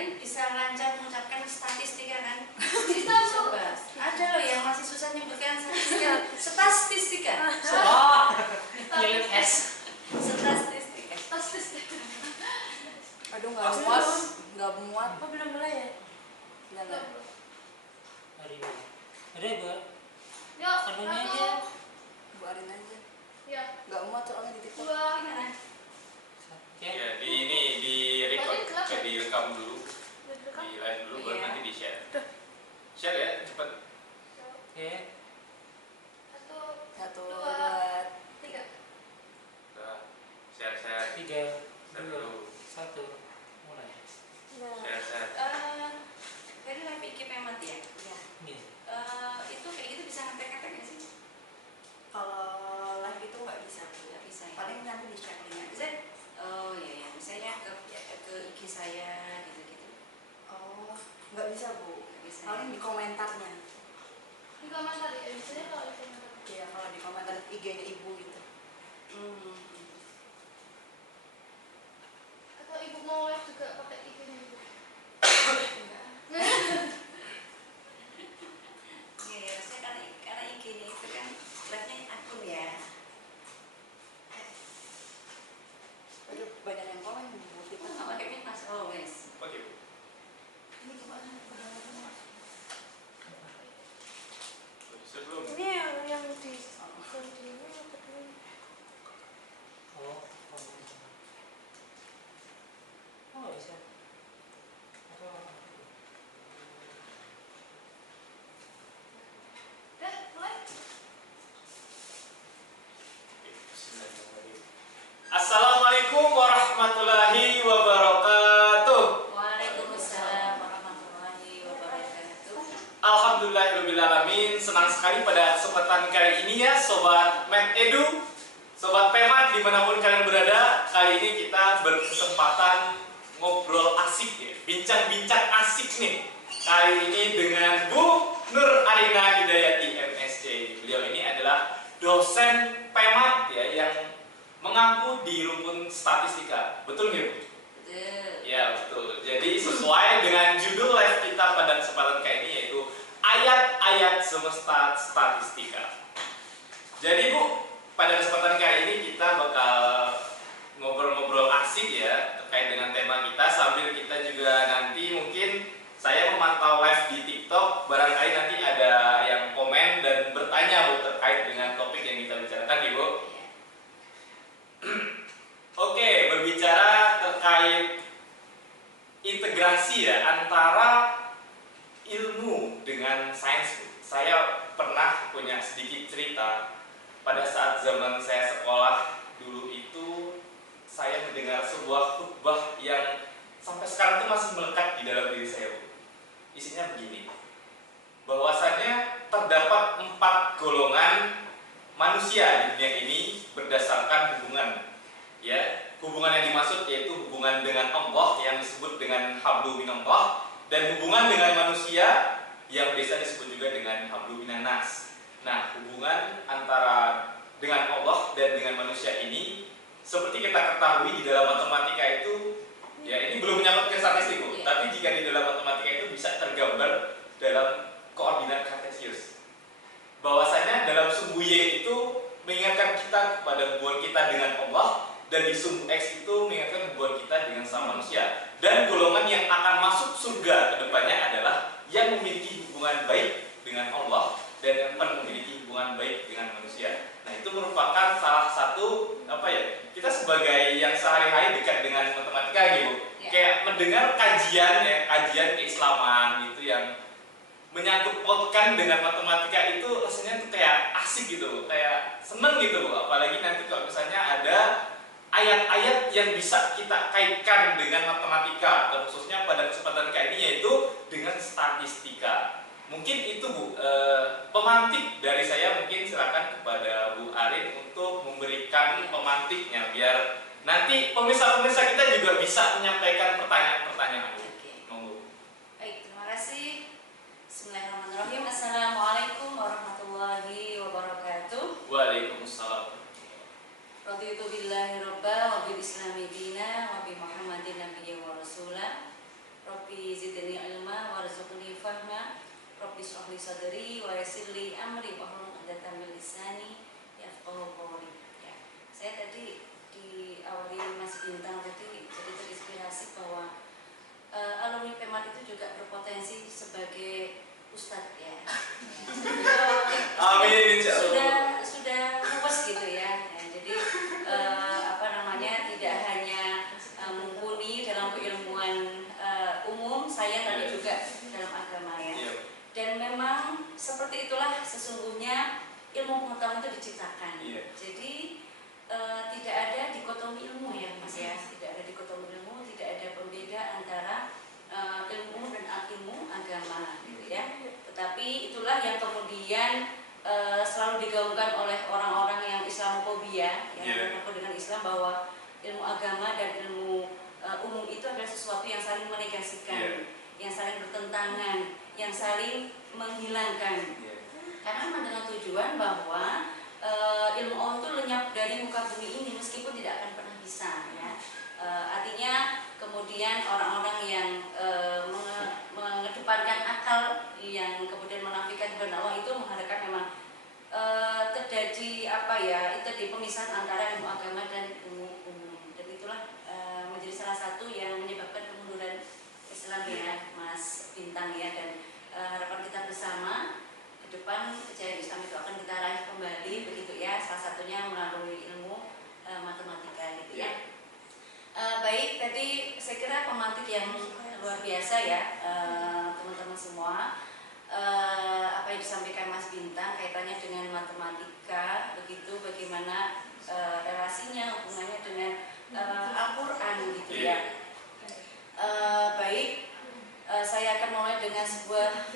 kalian bisa lancar mengucapkan statistika kan? Bisa Bu. Coba. Ada loh yang masih susah nyebutkan statistika. Statistika. Oh, pilih S. Statistika. Statistika. Aduh nggak muat, nggak muat. Oh belum mulai ya? Nggak. Hari ini. Ada Bu. Yuk, Anunya satu. aja. Bu Arin aja. Ya, Nggak muat soalnya di TikTok. dua. Ya. Ya, di record, direkam dulu, Direkam. di live dulu, baru Iya. nanti di share. Share ya, cepet. Oke. Satu, Satu, dua, dua. tiga. Udah, share 3, Share 2, dulu. 1. Mulai. Share. Dari live IG memang ya. Ya. Ini. Itu kayak gitu bisa ngetek-ngetek nggak sih? Kalau live itu nggak bisa. Nggak bisa ya. Paling nanti di share linknya. Bisa? Oh iya ya, misalnya ke IG saya gitu-gitu. Oh, nggak bisa Bu. Nggak bisa. Paling di komentarnya. Di kamar tadi, misalnya kalau di kamar tadi. Iya, kalau di komentar IG-nya ibu gitu. Hmm. Atau ibu mau live juga pakai IG-nya ibu. Enggak. Iya ya, saya karena IG-nya itu kan live-nya akun ya. Aduh, banyak yang komen Bu. Kita nggak pakai minus. Oh guys. Oke, Bu. Ini gimana? Sebelum Ini yang di ini apa dulu? Oh. Oh, nggak bisa. Atau Udah, mulai. Assalamualaikum warahmatullahi wabarakatuh. Waalaikumsalam warahmatullahi wabarakatuh. Alhamdulillahirrahmanirrahim. Senang sekali pada kesempatan kali ini ya Sobat Med Edu, Sobat Pemat dimanapun kalian berada. Kali ini kita berkesempatan ngobrol asik ya, bincang-bincang asik nih. Kali ini dengan Bu Nur Arina Hidayati MSc. Beliau ini adalah dosen Pemat ya yang mengaku di rumpun statistika. Betul nggak Bu? Betul. Ya betul. Jadi sesuai dengan judul live kita pada kesempatan kali ini yaitu ayat-ayat semesta statistika. Jadi Bu, pada kesempatan kali ini kita bakal ngobrol-ngobrol asik ya terkait dengan tema kita sambil kita juga nanti mungkin saya memantau live di TikTok, barangkali nanti ada yang komen dan bertanya Bu terkait dengan topik yang kita bicarakan ya Bu. Oke, berbicara terkait integrasi ya antara ilmu dengan sains. Saya pernah punya sedikit cerita pada saat zaman saya sekolah dulu itu saya mendengar sebuah khutbah yang sampai sekarang itu masih melekat di dalam diri saya. Isinya begini, bahwasannya terdapat 4 golongan manusia di dunia ini berdasarkan hubungan. Ya, hubungan yang dimaksud yaitu hubungan dengan Allah yang disebut dengan hablu minallah dan hubungan dengan manusia yang biasa disebut juga dengan hablu minannas. Nah, hubungan antara dengan Allah dan dengan manusia ini seperti kita ketahui di dalam matematika itu ya ini belum menyangkut ke statistik Bu, tapi jika di dalam matematika itu bisa tergambar dalam koordinat kartesius. Bahwasanya dalam sumbu Y itu mengingatkan kita kepada hubungan kita dengan Allah dan di sumbu X itu mengingatkan hubungan kita dengan sama manusia. Dan golongan yang akan masuk surga kedepannya adalah yang memiliki hubungan baik dengan Allah dan yang memiliki hubungan baik dengan manusia. Nah itu merupakan salah satu kita sebagai yang sehari-hari dekat dengan matematika gitu, Ya. kayak mendengar kajian ya, kajian keislaman gitu yang menyangkut pautkan dengan matematika itu rasanya tuh kayak asik gitu, kayak seneng gitu Bu. Apalagi nanti kalau misalnya ada ayat-ayat yang bisa kita kaitkan dengan matematika, khususnya pada kesempatan kali ini yaitu dengan statistika. Mungkin itu Bu, pemantik dari saya. Mungkin silakan kepada Bu Arin untuk memberikan pemantiknya biar nanti pemirsa-pemirsa kita juga bisa menyampaikan pertanyaan-pertanyaan. Oke. Monggo. Baik, terima kasih. Bismillahirrahmanirrahim. Assalamualaikum warahmatullahi wabarakatuh. Waalaikumsalam. Raditu billahi robba wa bil islami dina wa bi Muhammadin nabiyya wa rasulah. Rabbi zidni ilma warzuqni fahma. Rabbi shrah li sadri wa yassir li amri wahlul 'uqdatam min lisani yafqahu qawli. Ya. Saya tadi diawali Mas Bintang tadi jadi terinspirasi bahwa alumni PEMAT itu juga berpotensi sebagai ustadz ya. Amin, insyaallah. Sudah luas gitu ya. Jadi tidak hanya mumpuni dalam keilmuan umum, saya tadi juga dalam agama ya. Dan memang seperti itulah sesungguhnya ilmu pengetahuan itu diciptakan. Jadi tidak ada dikotomi ilmu ya Mas ya. Tidak ada dikotomi ilmu, tidak ada pembeda antara ilmu umum dan ilmu agama gitu ya. Tetapi itulah yang kemudian selalu digaungkan oleh orang-orang yang Islamophobia yang bertakut dengan Islam, bahwa ilmu agama dan ilmu umum itu adalah sesuatu yang saling menegasikan, yang saling bertentangan, yang saling menghilangkan. Karena memang dengan tujuan bahwa ilmu Allah itu lenyap dari muka bumi ini meskipun tidak akan pernah bisa ya. Artinya kemudian orang-orang yang mengedepankan akal yang kemudian menafikan kebenaran Allah itu mengharapkan memang terjadi itu di pemisahan antara ilmu agama dan ilmu umum, dan itulah menjadi salah satu yang menyebabkan kemunduran Islam ya Mas Bintang ya. Dan harapan kita bersama ke depan kejayaan Islam itu akan kita raih kembali begitu ya, salah satunya melalui ilmu matematika gitu ya. Baik, tadi saya kira pemantik yang luar biasa ya teman-teman semua. Apa yang disampaikan Mas Bintang kaitannya dengan matematika, begitu bagaimana relasinya, hubungannya dengan Al-Quran gitu ya. Baik, saya akan mulai dengan sebuah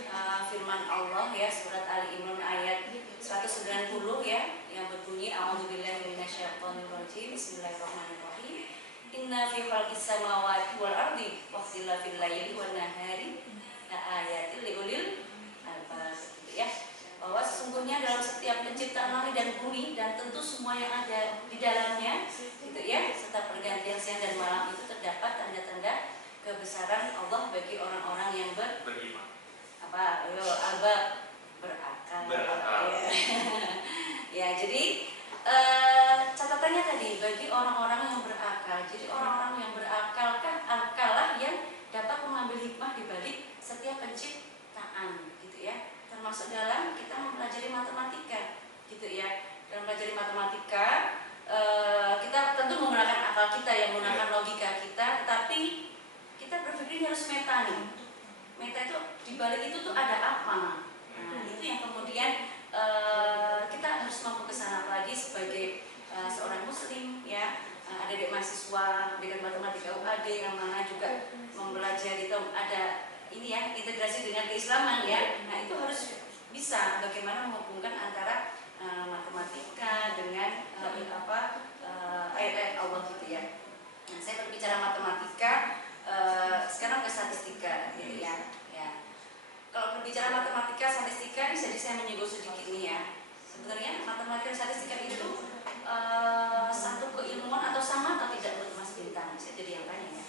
firman Allah ya, surat Ali Imran ayat 190 ya, yang berbunyi A'udzubillahi minasyaitonirrajim. Bismillahirrahmanirrahim. Inna fi khalqis samawati wal ardi wa ikhtilafil laili wan nahari laayatil liulil albab ya. Bahwa sesungguhnya dalam setiap penciptaan langit dan bumi dan tentu semua yang ada di dalamnya gitu ya, serta pergantian siang dan malam itu terdapat tanda-tanda kebesaran Allah bagi orang-orang yang beriman. Albab berakal. Ya, jadi catatannya tadi bagi orang-orang yang berakal. Jadi orang-orang yang berakal akallah yang dapat mengambil hikmah di balik setiap penciptaan gitu ya. Termasuk dalam kita mempelajari matematika gitu ya. Dalam mempelajari matematika kita tentu menggunakan akal kita, yang menggunakan logika kita, tetapi kita berpikir harus meta nih. Meta itu di balik itu tuh ada apa? Nah, itu yang kemudian kita harus mampu kesana, apalagi sebagai seorang muslim ya, adik mahasiswa dengan matematika UAD yang mana juga mempelajari ada ini ya, integrasi dengan keislaman ya. Nah, itu harus bisa bagaimana menghubungkan antara matematika dengan ayat-ayat Allah gitu ya. Nah, saya berbicara matematika, sekarang ke statistika gitu ya. Kalau berbicara matematika, statistika ini jadi saya menyinggung sedikit nih ya. Sebenarnya matematika dan statistika itu satu keilmuan atau sama atau tidak menurut Mas Bintang? Saya jadi yang tanya ya.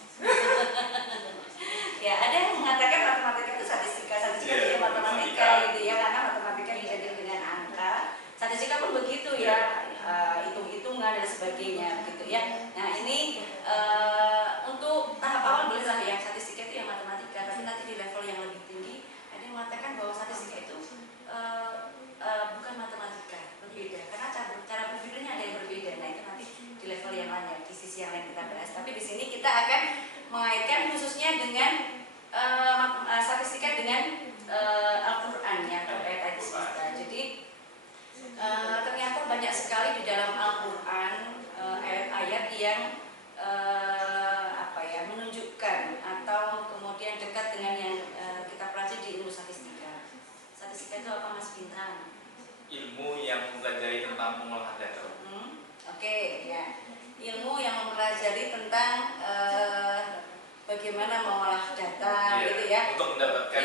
Ya, ada yang mengatakan matematika itu statistika itu matematika gitu ya, karena matematika identik dengan angka. Statistika pun begitu ya, hitung-hitungan dan sebagainya gitu ya. Nah, ini untuk tahap awal boleh lah ya, statistika itu yang matematika, tapi nanti di level yang lebih tinggi ada yang mengatakan bahwa statistika itu bukan matematika, berbeda, karena cara berpikirnya ada yang berbeda. Nah, itu nanti di level yang lain ya, di sisi yang lain kita bahas. Tapi di sini kita akan mengaitkan khususnya dengan statistika dengan Al-Quran ya, ayat-ayat kita. Jadi ternyata banyak sekali di dalam Al-Quran ayat-ayat yang menunjukkan atau kemudian dekat dengan yang kita pelajari di ilmu statistika. Statistika itu apa Mas Bintang? Ilmu yang mempelajari tentang pengolahan data. Oke, ya. Ilmu yang mempelajari tentang bagaimana mengolah data gitu ya. Untuk mendapatkan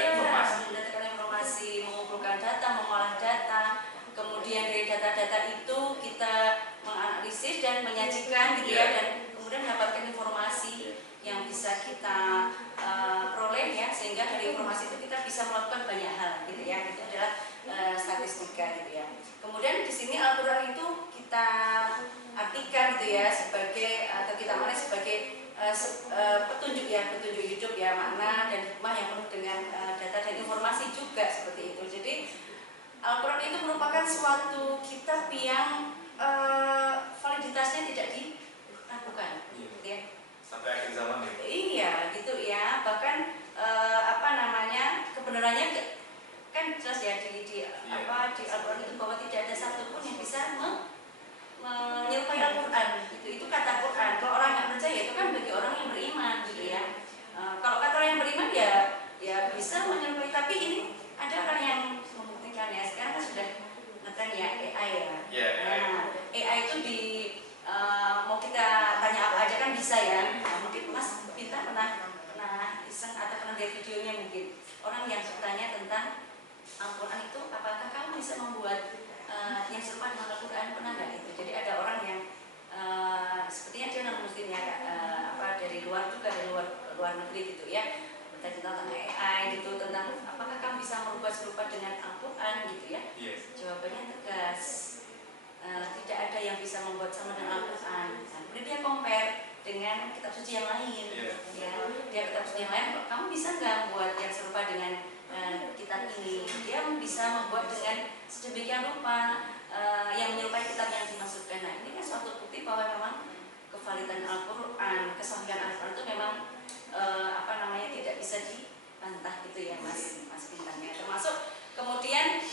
informasi, mengumpulkan data, mengolah data. Kemudian dari data-data itu kita menganalisis dan menyajikan gitu ya, dan kemudian mendapatkan informasi yang bisa kita peroleh ya, sehingga dari informasi itu kita bisa melakukan banyak hal gitu ya. Itu adalah statistika gitu ya. Kemudian di sini Al-Qur'an itu kita artikan gitu ya sebagai atau kita maknai sebagai petunjuk ya, petunjuk hidup ya, makna dan hikmah yang penuh dengan data dan informasi juga seperti itu. Jadi Al-Quran itu merupakan suatu kitab yang validitasnya tidak diragukan, gitu ya. Sampai akhir zaman ya. Iya, gitu ya. Bahkan kebenarannya kan jelas ya di Al-Quran itu bahwa tidak ada satupun yang bisa menyerupai Al-Quran. Itu kata Quran. Kalau orang yang percaya itu kan bagi orang yang beriman, gitu ya. Kalau kata orang yang beriman ya bisa menyerupai. Tapi ini ada orang yang membuktikan ya. Sekarang kan sudah ngetren ya AI ya. Nah, AI itu mau kita tanya apa aja kan bisa ya. Nah, mungkin Mas Binta pernah iseng atau pernah lihat videonya mungkin. Orang yang bertanya tentang Al-Quran itu, apakah kamu bisa membuat yang serupa dengan Al-Quran, pernah nggak itu? Jadi ada orang yang sepertinya dia non muslim ya, dari luar juga, dari luar negeri gitu ya, bertanya tentang AI gitu, tentang apakah kamu bisa merubah serupa dengan Al-Quran gitu ya. Jawabannya tegas, tidak ada yang bisa membuat sama dengan Al-Quran. Kemudian dia compare dengan kitab suci yang lain ya. Dia kitab suci yang lain, kamu bisa nggak membuat yang serupa dengan kitab ini? Dia bisa membuat dengan sedemikian rupa yang menyerupai kitab yang dimaksudkan. Nah, ini kan suatu bukti bahwa memang kevalidan Al-Quran, kesahihan Al-Quran itu memang tidak bisa dibantah gitu ya Mas Bintang ya. Termasuk kemudian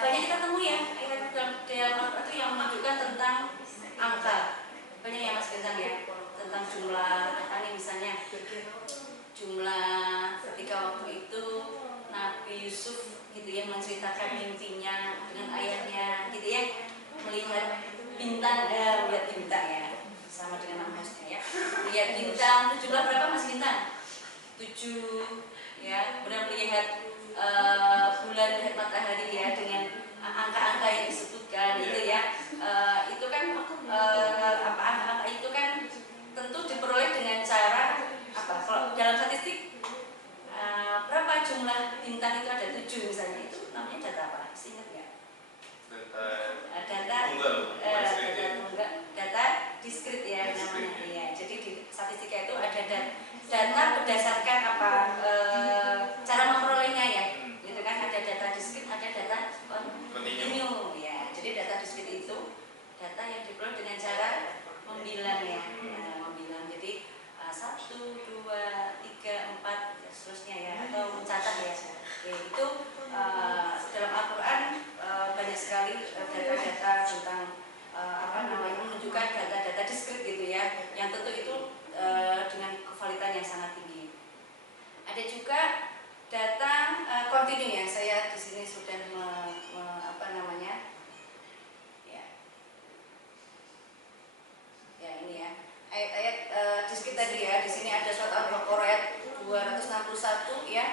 banyak kita temui ya ayat dalam Al-Quran itu yang menunjukkan tentang angka. Banyak ya Mas Bintang ya, tentang jumlah kata misalnya jumlah ketika waktu itu Nabi Yusuf gitu ya menceritakan mimpinya dengan ayahnya gitu ya, melihat bintang melihat bintang ya, sama dengan nama hostnya ya, lihat bintang. Itu jumlah berapa Mas Bintang? 7 ya. Kemudian melihat bulan, lihat matahari ya dengan angka-angka yang disebutkan gitu ya. Itu kan angka-angka itu kan tentu diperoleh dengan cara apa? Kalau dalam statistik berapa jumlah bintang itu ada 7 misalnya, itu namanya data apa? Ingat nggak? Data diskrit ya namanya. Ya, jadi di statistika itu ada data berdasarkan cara memperolehnya ya. Gitu kan, ada data diskrit, ada data kontinu ya. Jadi data diskrit itu data yang diperoleh dengan cara membilang ya. Membilang. Jadi 1, 2, 3, 4 dan seterusnya ya, atau mencatat ya. Itu dalam Al-Quran banyak sekali data-data tentang menunjukkan data-data diskrit gitu ya, yang tentu itu dengan kevalidan yang sangat tinggi. Ada juga data kontinu ya. Saya di sini sudah ini ya ayat-ayat diskrit tadi ya. Di sini ada surat Al-Baqarah ayat 261 ya.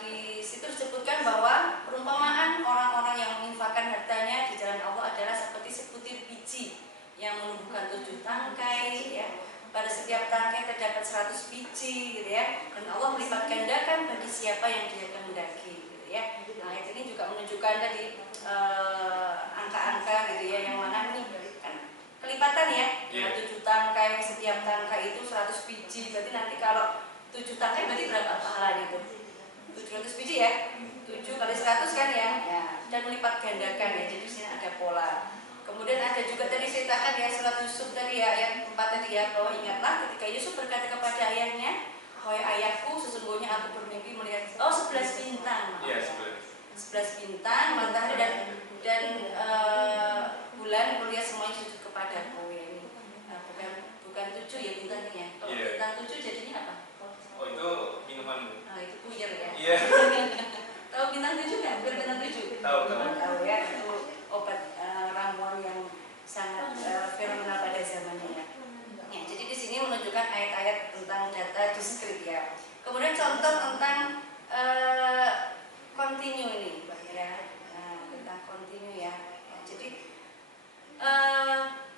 Di situ disebutkan bahwa perumpamaan orang-orang yang menginfakkan hartanya di jalan Allah adalah seperti sebutir biji yang menumbuhkan 7 tangkai ya. Pada setiap tangkai terdapat 100 biji gitu ya. Dan Allah melipat gandakan bagi siapa yang Dia kehendaki gitu ya. Nah, ayat ini juga menunjukkan tadi angka-angka gitu ya, yang mana ini kan kelipatan ya. 7 tangkai, setiap tangkai itu 100 biji. Berarti nanti kalau 7 tangkai berarti berapa pahalanya itu? 700 biji ya? 7 kali 100 kan ya? Dan melipat gandakan ya. Jadi di sini ada pola. Kemudian ada juga tadi ceritakan ya surat Yusuf tadi ya, ayat 4 tadi ya, bahwa ingatlah ketika Yusuf berkata kepada ayahnya, wahai ayahku, sesungguhnya aku bermimpi melihat 11 bintang. 11 bintang, matahari dan bulan, melihat semuanya sujud kepadaku ya. Ini bukan 7 ya bintangnya. Kalau bintang 7 jadinya apa? Oh, itu minuman. Itu puyer ya. Iya. Tahu bintang 7 nggak? Bintang 7. Tahu ya, itu obat ramuan yang sangat fenomenal pada zamannya ya. Ya, jadi di sini menunjukkan ayat-ayat tentang data diskrit ya. Kemudian contoh tentang kontinu ini ya. Tentang kontinu ya. Jadi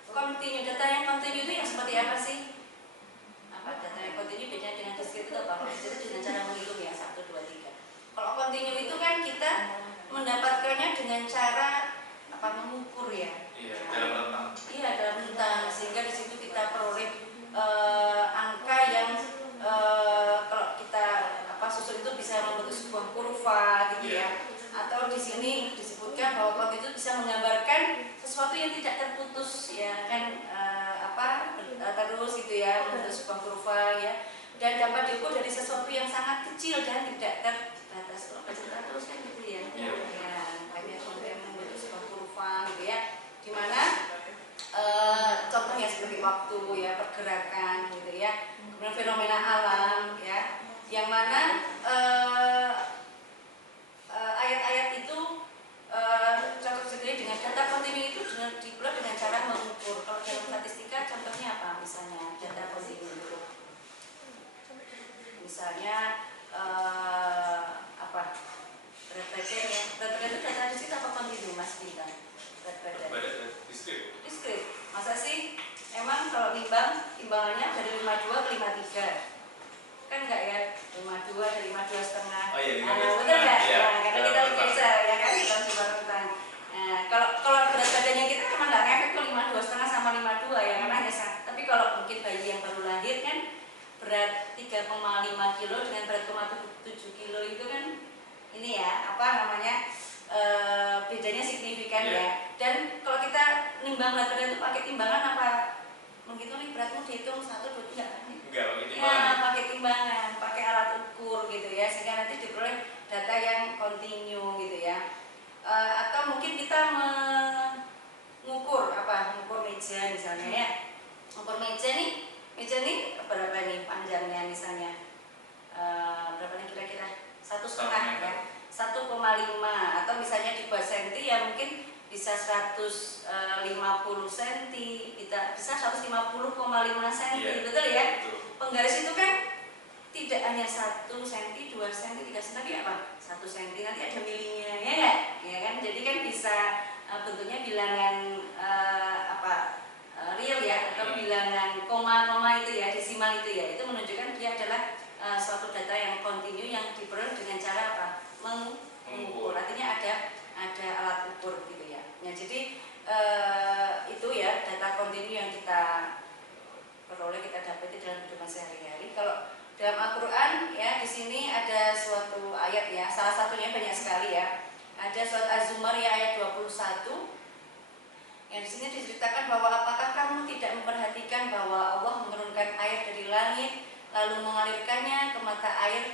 kontinu, data yang kontinu itu yang seperti apa sih? sesuatu yang tidak terputus ya kan, terus gitu ya, membentuk sebuah kurva ya, dan dapat diukur dari sesuatu yang sangat kecil dan tidak terbatas. Kalau baca terus kan gitu ya, ya banyak yang membentuk sebuah kurva gitu ya, dimana contohnya seperti waktu ya, pergerakan gitu ya, kemudian fenomena alam ya, yang mana ayat-ayat itu contoh sendiri dengan data kontinu itu diperoleh dengan cara mengukur. Kalau dalam statistika contohnya apa? Misalnya data kontinu itu, misalnya berat badan ya. Berat badan itu data diskrit apa kontinu Mas Bintang? Berat badan diskrit. Masa sih emang kalau timbangannya dari 52 ke 53 kan enggak ya, 52 dari 52 setengah. Oh iya, 52 betul setengah. enggak? Iya, Nah, karena kita biasa ya kan, kita coba tentang. Nah, kalau berat badannya kita memang nggak ngefek ke 52 setengah sama 52 ya, karena hanya tapi kalau mungkin bayi yang baru lahir kan berat 3,5 kilo dengan berat 0,7 kilo itu kan ini ya, bedanya signifikan ya. Dan kalau kita nimbang berat badan itu pakai timbangan apa? Menghitung nih beratmu dihitung 1, 2, 3 kan? Enggak, pakai timbangan. Ya, pakai timbangan, pakai alat ukur gitu ya, sehingga nanti diperoleh data yang kontinu gitu ya. Atau mungkin kita mengukur mengukur meja misalnya ya. Mengukur meja nih berapa nih panjangnya misalnya? Berapa nih kira-kira? 1,5 ya. 1,5 atau misalnya dibuat senti ya mungkin bisa 150 cm, bisa 150,5 cm, betul ya? Betul. Penggaris itu kan tidak hanya 1 cm, 2 cm, 3 cm, tapi apa? 1 cm nanti ada milinya, ya nggak? Ya kan? Jadi kan bisa bentuknya bilangan real ya, atau bilangan koma-koma itu ya, desimal itu ya. Itu menunjukkan dia adalah suatu data yang kontinu yang diperoleh dengan cara apa? Mengukur. Artinya ada alat ukur gitu ya. Nah, jadi itu ya data kontinu yang kita peroleh, kita dapati dalam kehidupan sehari-hari. Kalau dalam Al-Qur'an ya, di sini ada suatu ayat ya, salah satunya banyak sekali ya. Ada surat Az-Zumar ya ayat 21. Yang di sini diceritakan bahwa apakah kamu tidak memperhatikan bahwa Allah menurunkan air dari langit lalu mengalirkannya ke mata air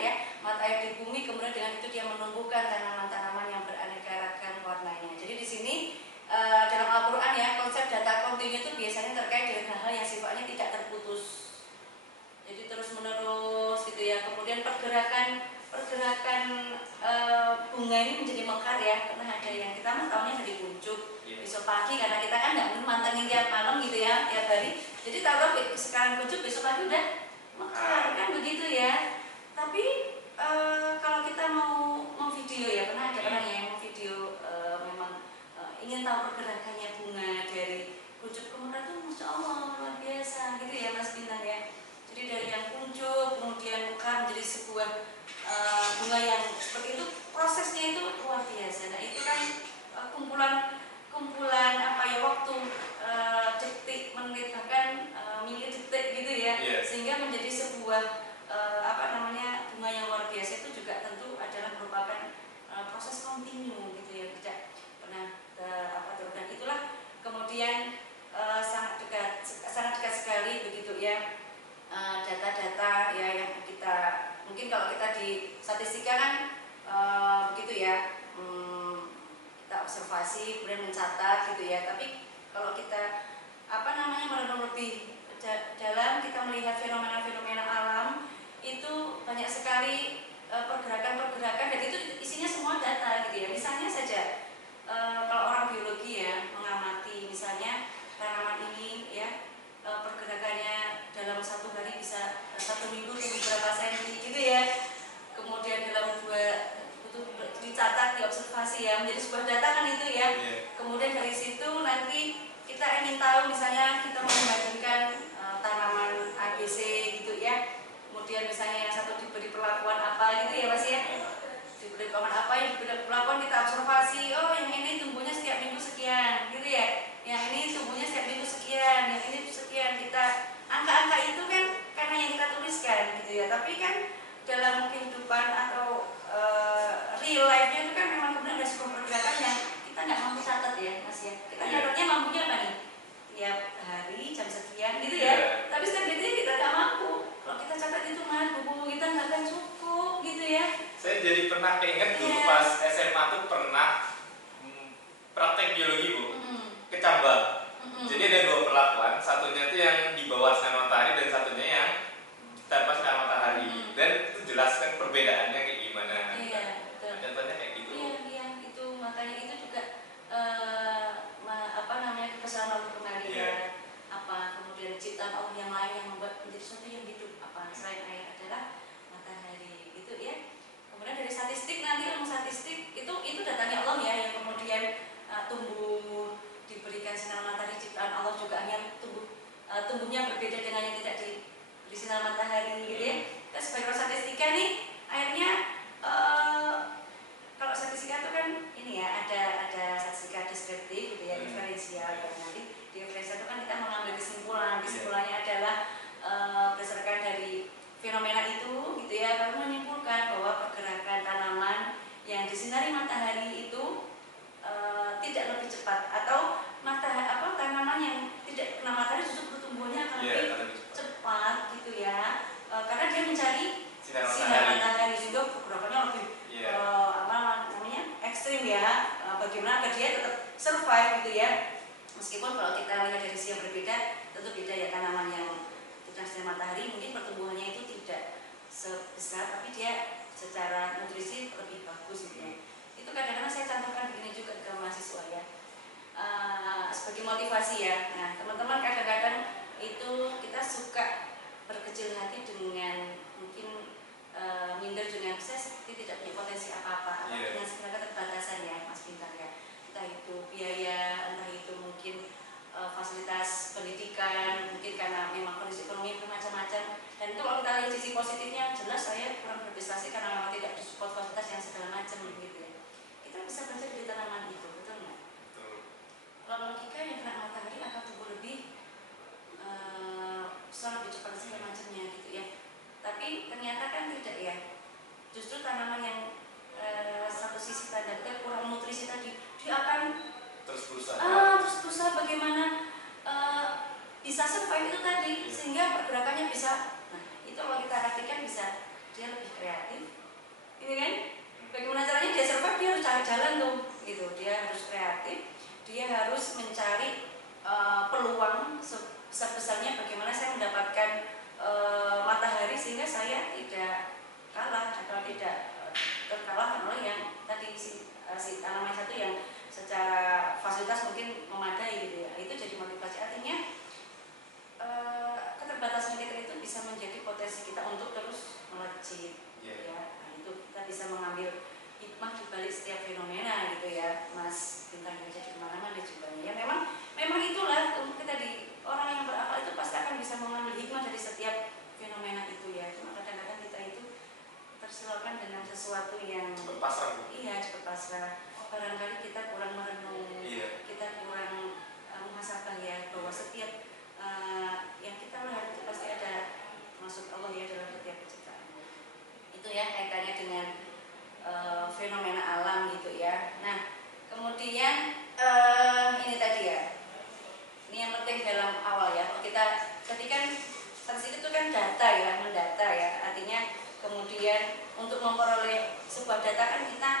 ya, mata air di bumi, kemudian dengan itu dia menumbuhkan tanaman-tanaman yang beraneka ragam warnanya. Jadi di sini dalam Al-Qur'an ya, konsep data kontinu itu biasanya terkait dengan hal-hal yang sifatnya tidak terputus. Jadi terus menerus gitu ya. Kemudian pergerakan bunga ini menjadi mekar ya, karena ada yang kita tahunya dari kuncup. Besok pagi karena kita kan nggak mantengin tiap malam gitu ya, tiap hari. Jadi tahu sekarang kuncup, besok pagi udah mekar kan begitu ya. Tapi kalau kita mau video ya, pernah ada orang yang mau video memang ingin tahu pergerakannya bunga dari kuncup ke mekar tuh, masya Allah luar biasa gitu ya Mas Bintang ya. Jadi dari yang kuncup kemudian mekar menjadi sebuah bunga yang seperti itu, prosesnya itu luar biasa. Nah itu kan kumpulan waktu detik, menit, bahkan milidetik gitu ya, sehingga menjadi sebuah bunga yang luar biasa. Itu juga tentu adalah merupakan proses kontinu gitu ya, tidak pernah terus. Dan itulah kemudian sangat dekat sekali begitu ya, data-data ya yang kita mungkin kalau kita di statistika kan begitu ya, kita observasi kemudian mencatat gitu ya. Tapi kalau kita merenung lebih dalam, kita melihat fenomena-fenomena alam itu banyak sekali pergerakan-pergerakan, dan itu isinya semua data gitu ya. Misalnya saja kalau orang biologi ya mengamati misalnya tanaman ini ya, pergerakannya dalam 1 hari bisa 1 minggu tumbuh berapa senti gitu ya. Kemudian dalam 2 itu dicatat, diobservasi ya, menjadi sebuah data kan itu ya. Kemudian dari situ nanti kita ingin tahu misalnya kita mau membandingkan tanaman ABC gitu ya. Kemudian misalnya yang satu diberi perlakuan apa gitu ya Mas ya. Diberi perlakuan apa, yang diberi perlakuan kita observasi, oh yang ini tumbuhnya setiap minggu sekian gitu ya. Yang ini tumbuhnya setiap minggu sekian, yang ini sekian. Kita angka-angka itu kan karena yang kita tuliskan gitu ya. Tapi kan dalam kehidupan atau real life-nya itu kan memang kemudian ada sebuah pergerakan tumbuhnya berbeda dengan yang tidak di sinar matahari gitu ya. Kita sebagai orang statistika nih akhirnya kalau statistika itu kan ini ya ada statistika deskriptif gitu ya, diferensial, dan nanti di diferensial itu kan kita mengambil kesimpulannya adalah berdasarkan dari fenomena itu gitu ya, lalu menyimpulkan bahwa pergerakan tanaman yang disinari matahari itu tidak lebih cepat, atau tanaman yang tidak kena matahari justru pertumbuhannya akan lebih cepat gitu ya, karena dia mencari sinar matahari juga pergerakannya lebih ekstrim ya, bagaimana agar dia tetap survive gitu ya. Meskipun kalau kita lihat dari sisi yang berbeda, tentu beda ya, tanaman yang tidak sinar matahari mungkin pertumbuhannya itu tidak sebesar, tapi dia secara nutrisi lebih bagus gitu ya. Itu kadang-kadang saya contohkan begini juga ke mahasiswa ya, sebagai motivasi ya. Nah teman-teman, kadang-kadang itu kita suka berkecil hati dengan mungkin minder dengan saya seperti tidak punya potensi apa-apa, dengan segala keterbatasan ya Mas Bintang ya, entah itu biaya, entah itu mungkin fasilitas pendidikan, mungkin karena memang kondisi ekonomi bermacam-macam. Dan itu kalau kita lihat sisi positifnya, jelas saya kurang berprestasi karena memang tidak disupport fasilitas yang segala macam gitu ya. Kita bisa belajar dari tanaman itu, betul nggak? Kalau logika yang kena matahari akan tumbuh lebih lebih cepat segala macamnya gitu ya. Tapi ternyata kan tidak ya. Justru tanaman yang satu sisi tanda kita kurang nutrisi tadi, dia akan terus berusaha bagaimana bisa survive itu tadi, sehingga pergerakannya bisa. Nah itu kalau kita artikan bisa dia lebih kreatif, ini kan? Bagaimana caranya dia survive? Dia harus cari jalan tuh, gitu. Dia harus kreatif, dia harus mencari peluang sebesarnya bagaimana saya mendapatkan matahari sehingga saya tidak kalah atau tidak terkalahkan oleh yang tadi si tanaman satu yang secara fasilitas mungkin memadai gitu ya. Itu jadi motivasi, artinya keterbatasan kita itu bisa menjadi potensi kita untuk terus melejit ya. Nah, itu kita bisa mengambil hikmah di balik setiap fenomena gitu ya Mas Bintang, jadi kemana-mana juga ya. Memang itulah kita di orang yang berakal itu pasti akan bisa mengambil hikmah dari setiap fenomena itu ya. Cuma kadang-kadang kita itu tersilakan dengan sesuatu yang cepat pasrah. Iya, cepat pasrah. Barangkali kita kurang merenung, kita kurang muhasabah ya, bahwa setiap yang kita lihat itu pasti ada maksud Allah ya dalam setiap penciptaan. Itu ya kaitannya dengan fenomena alam gitu ya. Nah kemudian ini tadi ya, ini yang penting dalam awal ya. Kita tadi kan statistik itu kan data ya, mendata ya. Artinya kemudian untuk memperoleh sebuah data kan kita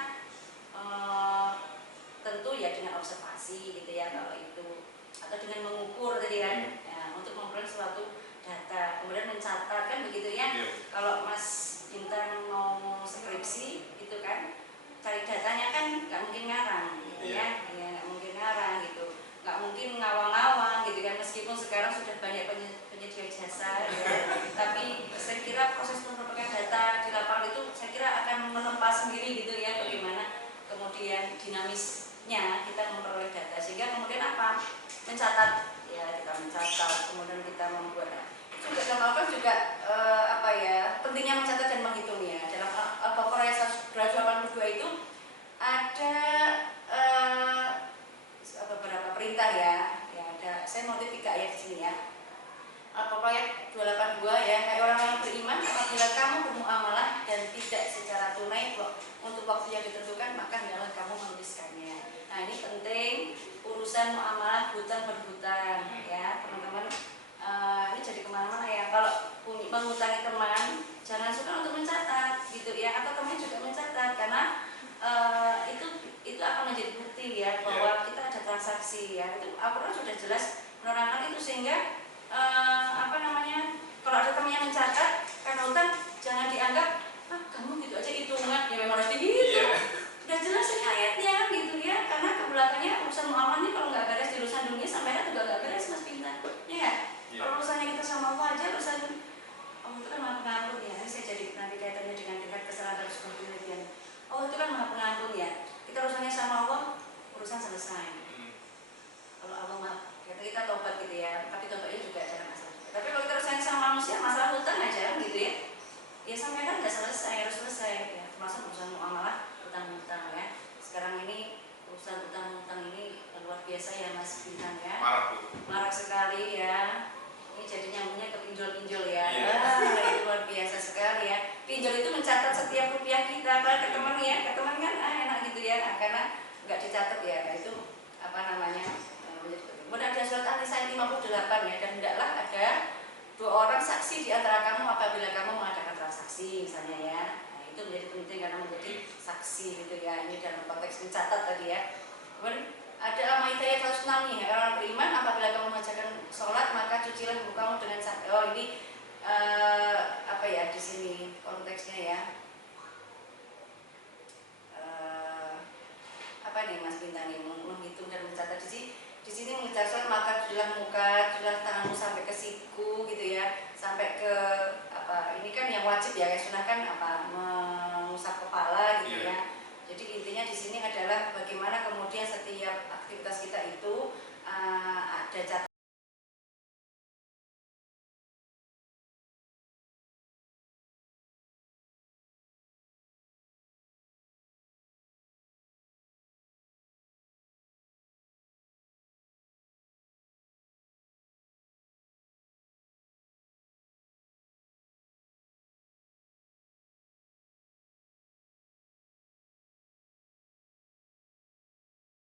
tentu ya dengan observasi gitu ya kalau itu, atau dengan mengukur tadi kan ya, untuk memperoleh suatu data kemudian mencatat kan begitu ya. Kalau Mas Bintang mau skripsi itu kan cari datanya kan nggak mungkin ngarang gitu ya, nggak mungkin ngarang gitu, nggak mungkin ngawang-ngawang gitu kan, meskipun sekarang sudah banyak penyedia jasa ya. Tapi saya kira proses pengumpulan data di lapangan itu saya kira akan menempa sendiri gitu ya, bagaimana kemudian dinamisnya kita memperoleh data, sehingga kemudian apa, mencatat ya, kita mencatat kemudian kita membuat juga dalam juga apa ya, pentingnya mencatat dan menghitung ya. Dalam Al-Baqarah ayat 182 itu ada beberapa perintah ya, ada, saya mau tiga ayat di sini ya. Al-Baqarah ayat 282 ya, kayak orang yang beriman, apabila kamu bermuamalah dan tidak secara tunai untuk waktu yang ditentukan, maka hendaklah kamu menuliskannya. Nah ini penting, urusan muamalah hutang berhutang ya teman-teman. Ini jadi kemana-mana ya. Kalau menghutangi teman, jangan suka untuk mencatat gitu ya, atau teman juga mencatat, karena itu akan menjadi bukti ya bahwa kita ada transaksi ya. Itu Al-Quran sudah jelas menerangkan itu, sehingga kalau ada teman yang mencatat karena hutang, jangan dianggap kamu gitu aja hitungan ya, memang harus dihitung. Udah jelas ini ayatnya gitu ya, karena kebelakangnya urusan muamalah ini kalau nggak beres di urusan dunia sampai akhirnya juga nggak beres Mas Bintang ya. Kalau urusannya kita sama Allah aja, urusan Allah itu kan maha pengampun ya. Ini saya jadi nanti kaitannya dengan tingkat kesalahan dan sebuah penelitian. Allah itu kan maha pengampun ya. Kita urusannya sama Allah, urusan selesai. Kalau Allah maaf, kita tobat gitu ya, tapi tobatnya juga jangan asal manusia masalah hutang aja gitu ya. Ya sampai kan nggak selesai, harus selesai ya. Termasuk urusan muamalah hutang-hutang ya. Sekarang ini urusan hutang-hutang ini luar biasa ya Mas Bintang ya. Marak sekali ya. Ini jadi nyambungnya ke pinjol-pinjol ya. Itu luar biasa sekali ya. Pinjol itu mencatat setiap rupiah kita. Kalau ke teman ya, ke teman kan enak gitu ya. Nah, karena nggak dicatat ya. Nah, itu apa namanya? Kemudian ada surat An-Nisa 58 ya. Dan hendaklah ada 2 orang saksi di antara kamu apabila kamu mengadakan transaksi misalnya ya. Nah, itu menjadi penting karena menjadi saksi gitu ya. Ini dalam konteks mencatat tadi ya. Kemudian ada Al-Maidah 106 nih, orang beriman apabila kamu mengerjakan sholat maka cucilah mukamu dengan sabun. Oh ini apa ya di sini konteksnya ya? Apa nih Mas Bintang nih menghitung dan mencatat di sini mengejar sholat maka cucilah muka, cucilah tanganmu sampai ke siku gitu ya, sampai ke apa? Ini kan yang wajib ya, yang sunnah kan apa? Mengusap kepala gitu ya. Jadi intinya di sini adalah